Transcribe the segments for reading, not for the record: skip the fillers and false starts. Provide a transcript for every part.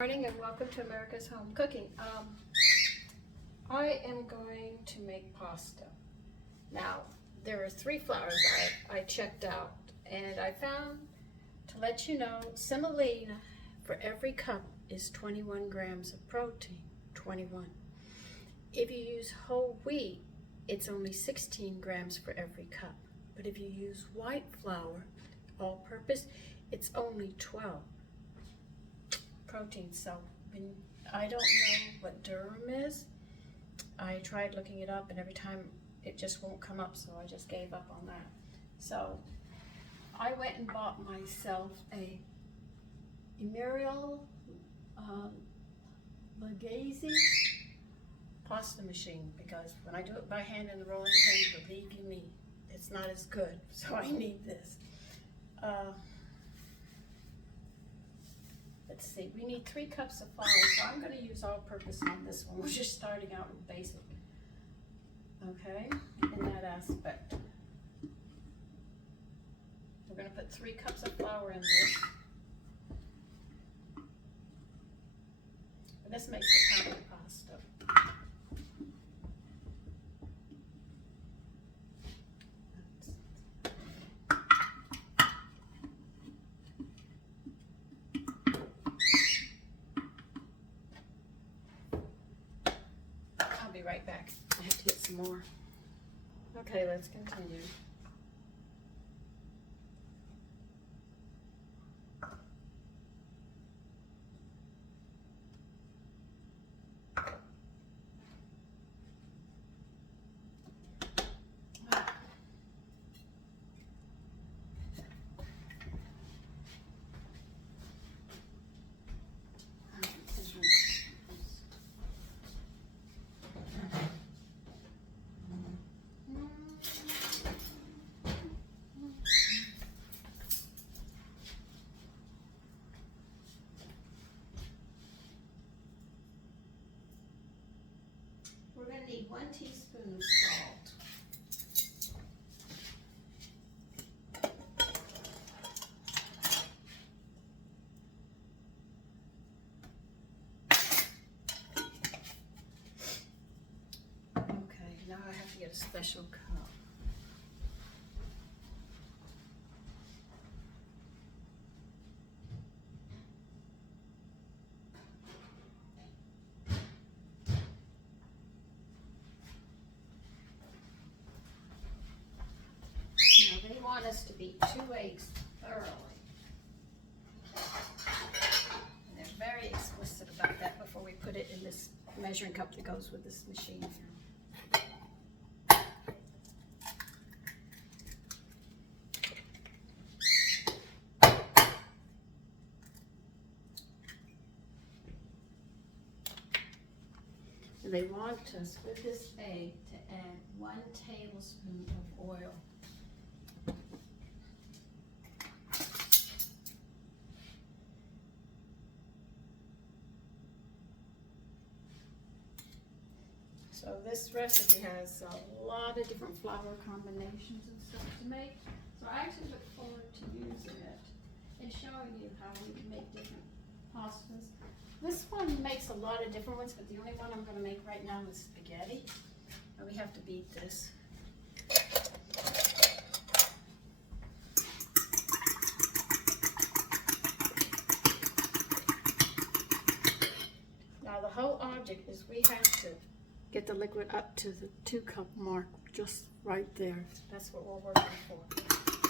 Morning and welcome to America's Home Cooking. I am going to make pasta. Now, there are 3 flours I checked out, and I found, to let you know, semolina for every cup is 21 grams of protein, 21. If you use whole wheat, it's only 16 grams for every cup. But if you use white flour, all-purpose, it's only 12. Protein. So I don't know what durum is. I tried looking it up and every time it just won't come up, so I just gave up on that. So I went and bought myself a Emerial Lagasse pasta machine, because when I do it by hand in the rolling pin, believe you me, it's not as good. So I need this. Let's see, we need 3 cups of flour, so I'm going to use all-purpose on this one. We're just starting out with basic, okay, in that aspect. We're going to put 3 cups of flour in this. And this makes a pound of pasta. I'll be right back. I have to get some more. Okay, let's continue. We're going to need 1 teaspoon of salt. Okay, now I have to get a special cup. Now they want us to beat 2 eggs thoroughly. And they're very explicit about that before we put it in this measuring cup that goes with this machine here. And they want us with this egg to add 1 tablespoon of oil. So this recipe has a lot of different flour combinations and stuff to make. So I actually look forward to using it and showing you how we can make different pastas. This one makes a lot of different ones, but the only one I'm going to make right now is spaghetti. And we have to beat this. Now the whole object is we have to get the liquid up to the 2 cup mark, just right there. That's what we're working for.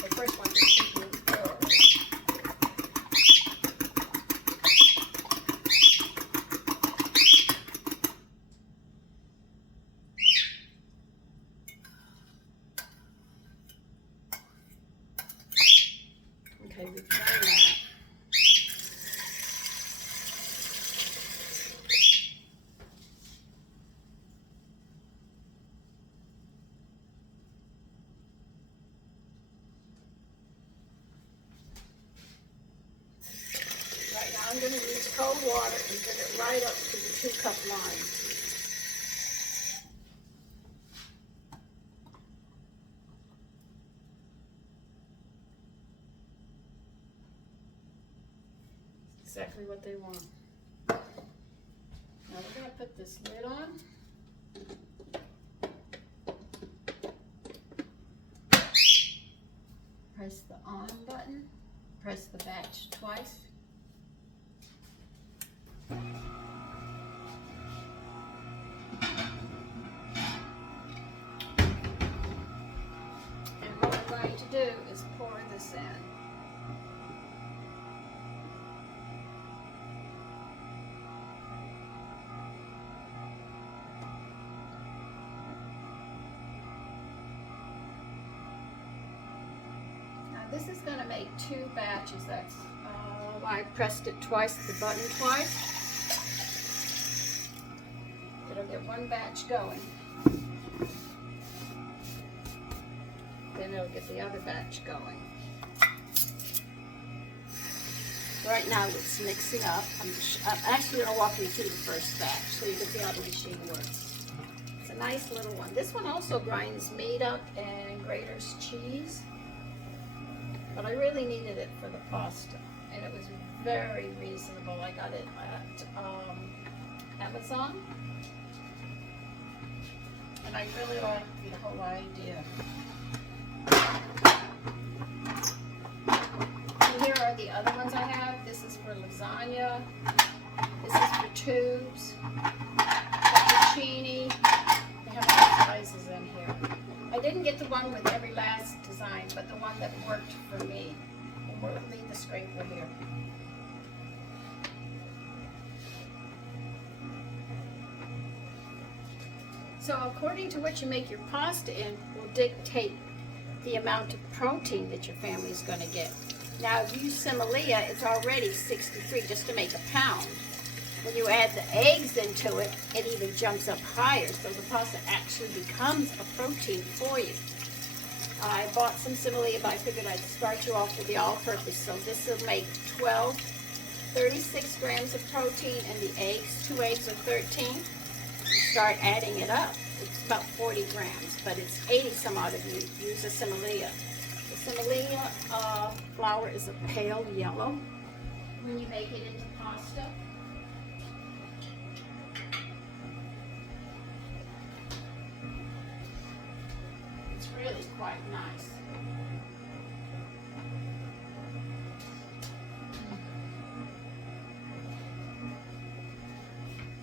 The first one is beaten thoroughly. Okay, we've done that. Right now I'm going to use cold water and bring it right up to the 2 cup line. Exactly what they want. this lid on. Press the on button. Press the batch twice. And what I'm going to do is pour this in. This is going to make 2 batches. That's I pressed it twice, the button twice. It'll get 1 batch going. Then it'll get the other batch going. Right now it's mixing up. I'm actually going to walk you through the first batch so you can see how the machine works. It's a nice little one. This one also grinds meat up and graters cheese. But I really needed it for the pasta, and it was very reasonable. I got it at Amazon, and I really liked the whole idea. And here are the other ones I have. This is for lasagna. This is for tubes, fettuccine. They have all spices in here. I didn't get the one with every last design, but the one that worked for me. And we'll leave the scraper here. So according to what you make your pasta in will dictate the amount of protein that your family is going to get. Now if you use semolina, it's already 63 just to make a pound. When you add the eggs into it, it even jumps up higher, so the pasta actually becomes a protein for you. I bought some semolina, but I figured I'd start you off with the all-purpose. So this will make 36 grams of protein, and the eggs, 2 eggs are 13. You start adding it up. It's about 40 grams, but it's 80 some odd if you use a semolina. The semolina flour is a pale yellow when you make it into pasta. Really quite nice.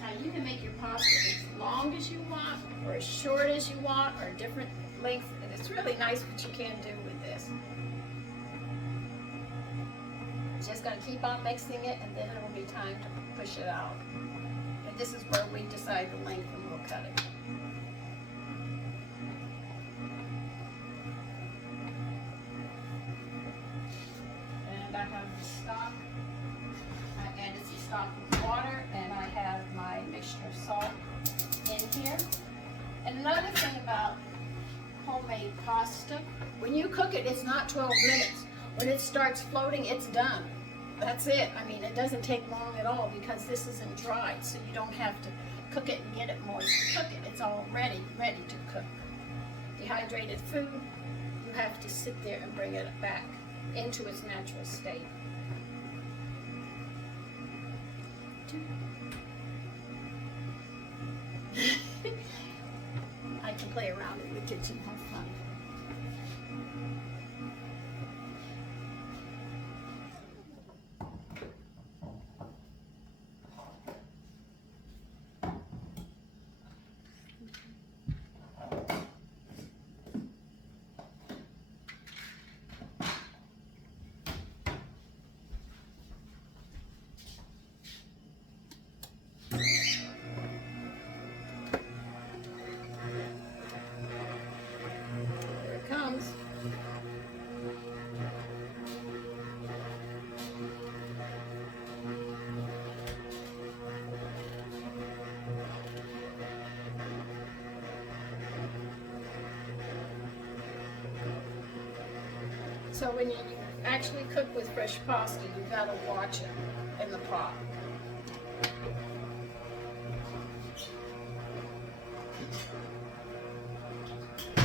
Now you can make your pasta as long as you want, or as short as you want, or different lengths, and it's really nice what you can do with this. Just gonna keep on mixing it, and then it will be time to push it out. And this is where we decide the length, and we'll cut it. I have the stock. I added some stock with water, and I have my mixture of salt in here. And another thing about homemade pasta, when you cook it, it's not 12 minutes. When it starts floating, it's done. That's it. I mean, it doesn't take long at all because this isn't dried, so you don't have to cook it and get it moist. Cook it, it's all ready to cook. Dehydrated food, you have to sit there and bring it back into its natural state. I can play around in the kitchen, have fun. So when you actually cook with fresh pasta, you've got to watch it in the pot.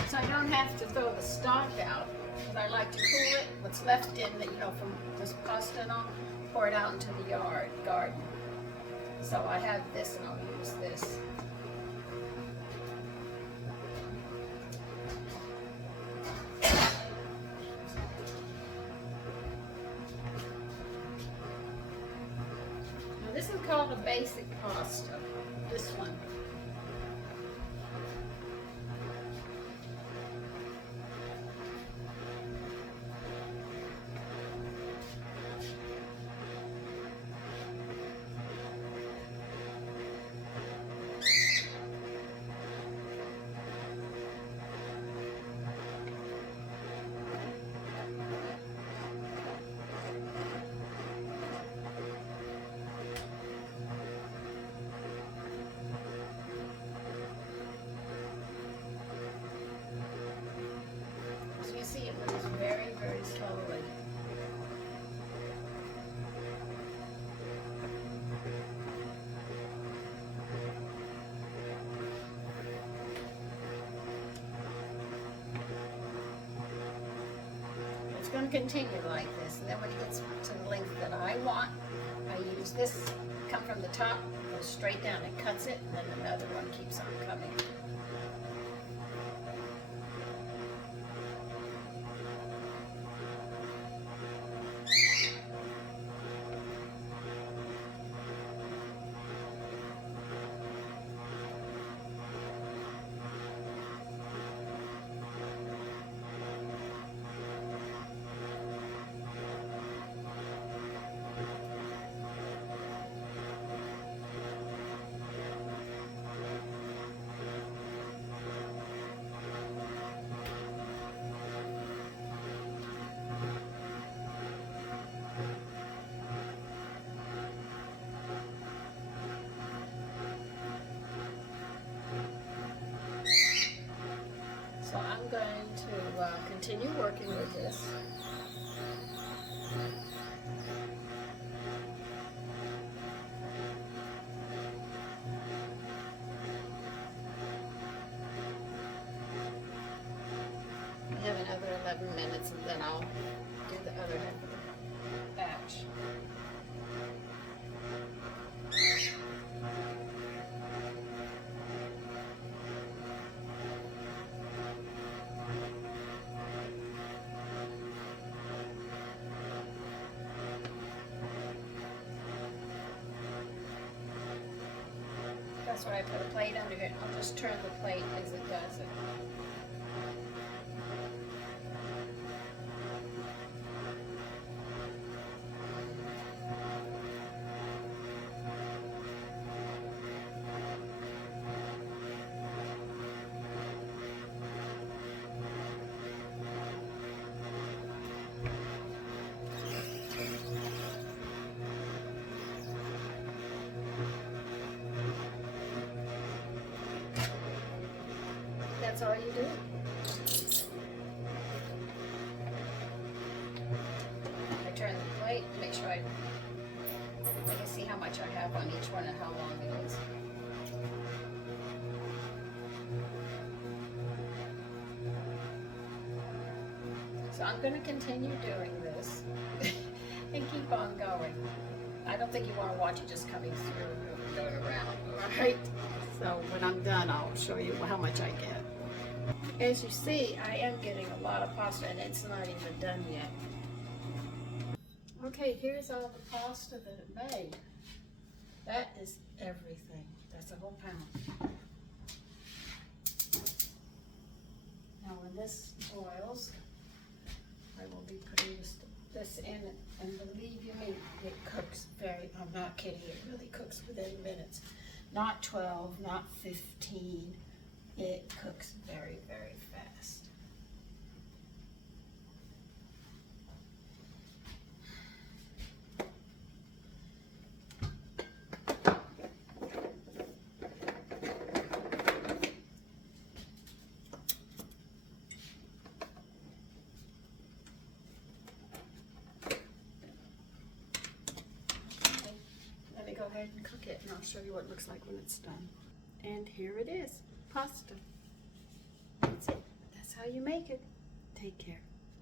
So I don't have to throw the stock out, because I like to cool it. What's left in, from this pasta and all, pour it out into the garden. So So I have this and I'll use this. Now this is called a basic pasta, this one. See, it moves very, very slowly. It's going to continue like this, and then when it gets to the length that I want, I use this, come from the top, goes straight down and cuts it, and then another one keeps on coming. So I'm going to continue working with this. We have another 11 minutes and then I'll do the other half of the batch. That's why I put a plate under it. I'll just turn the plate as it does it. That's all you do. I turn the plate, make sure I can see how much I have on each one and how long it is. So I'm going to continue doing this and keep on going. I don't think you want to watch it just coming through and going around, right? So when I'm done, I'll show you how much I get. As you see, I am getting a lot of pasta and it's not even done yet. Okay, here's all the pasta that it made. That is everything. That's a whole pound. Now when this boils, I will be putting this in it, and believe you me, it cooks I'm not kidding, it really cooks within minutes. Not 12, not 15. It cooks very, very fast. Let me go ahead and cook it, and I'll show you what it looks like when it's done. And here it is. Pasta. That's it. That's how you make it. Take care.